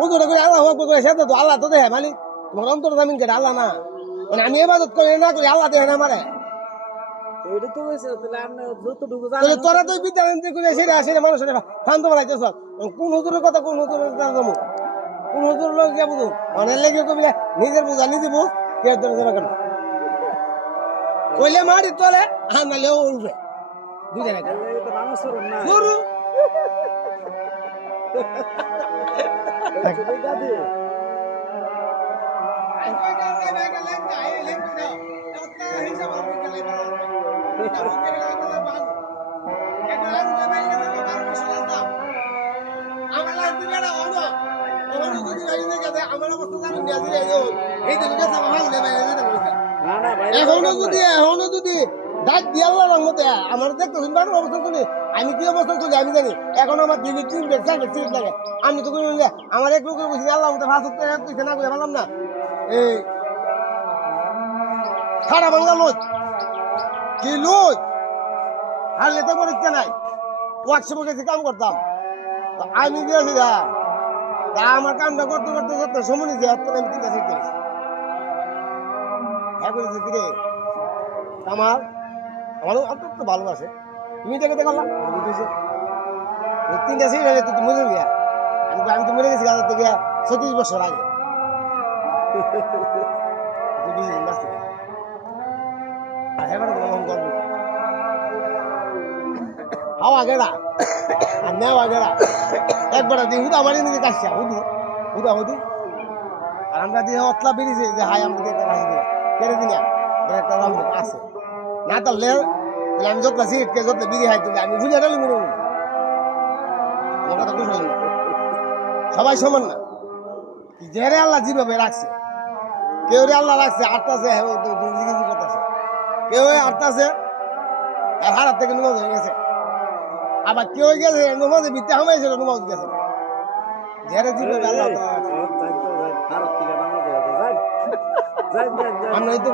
হুজুর করে আল্লাহ আকবার করে সেটা তো আল্লাহ তো দেখে মালিক তোমার অন্তর জামিন করে আল্লাহ না মানে আমি ইবাদত করি না করি আল্লাহ দেখে না আমারে ওইটা তো হইছে তাহলে আপনি যতটুকু তাহলে জানেন তোরা তো বিদ্যালয় করে সেটা মানুষের শান্ত বানাইতেছ কোন হুজুরের কথা কোন হুজুরের কথা জমু কোন হুজুর লোক গিয়া বুঝুন অনেক লেগে কবি নিজের বুঝা নিজে বুঝ কে তোর যাবে কেন কইলে মারি তোলে আনালে উঠবে বুঝে না তাহলে এটা নামাজ পড়ুন না গুরু চলে গাদি এখনো যদি ডাক দিয়ে আল্লাহ রহমতে আমার দেখতে শুনবার অবস্থা শুনি আমি কি অবস্থা চলি আমি জানি এখন আমার দিদি সিট লাগে আমি তো কোনো আমার এক লোকের বুঝি আল্লাহ মতো ফাঁস না করে ভাবলাম না এই খারাপ বাংলা লোক কি লোক আর লেতে পড়ছে নাই ওয়ার্কশপে গেছি কাম করতাম তো আমি গিয়েছি তা আমার কামটা করতে করতে করতে সময় নিয়েছি আমি 3টা সিট করেছি হ্যাঁ করেছি কিরে আমার আমারও অত্যন্ত ভালো আছে তুমি দেখে দেখলাম 3টা সিট হলে তুই মরে গিয়া আমি তো মরে গেছি গাছের থেকে 36 বছর আগে হাওয়া গেলা আর নেওয়া গেলা একবার দিয়ে হুদা মারি নিজে কাশছে হুদা আর আমরা দিয়ে অতলা বেরিয়েছে যে হাই আমাকে কেড়ে দিনা একটা রহমত আছে না তাহলে আমি যত সিটকে যত বিড়ি হাই তুলে আমি বুঝে গেলে মনে আমার কথা বুঝলাম না সবাই সমান না যে রে আল্লাহ যেভাবে রাখছে কেউ রে আল্লাহ রাখছে আটটাছে করতেছে কেউ আটটাছে আর হারার থেকে নুমাজ হয়ে গেছে আবার কেউ গেছে নুমাজে ভিত্তি হামাইছিল নুমাজ গেছে যে যেভাবে আল্লাহ আমরা হয়তো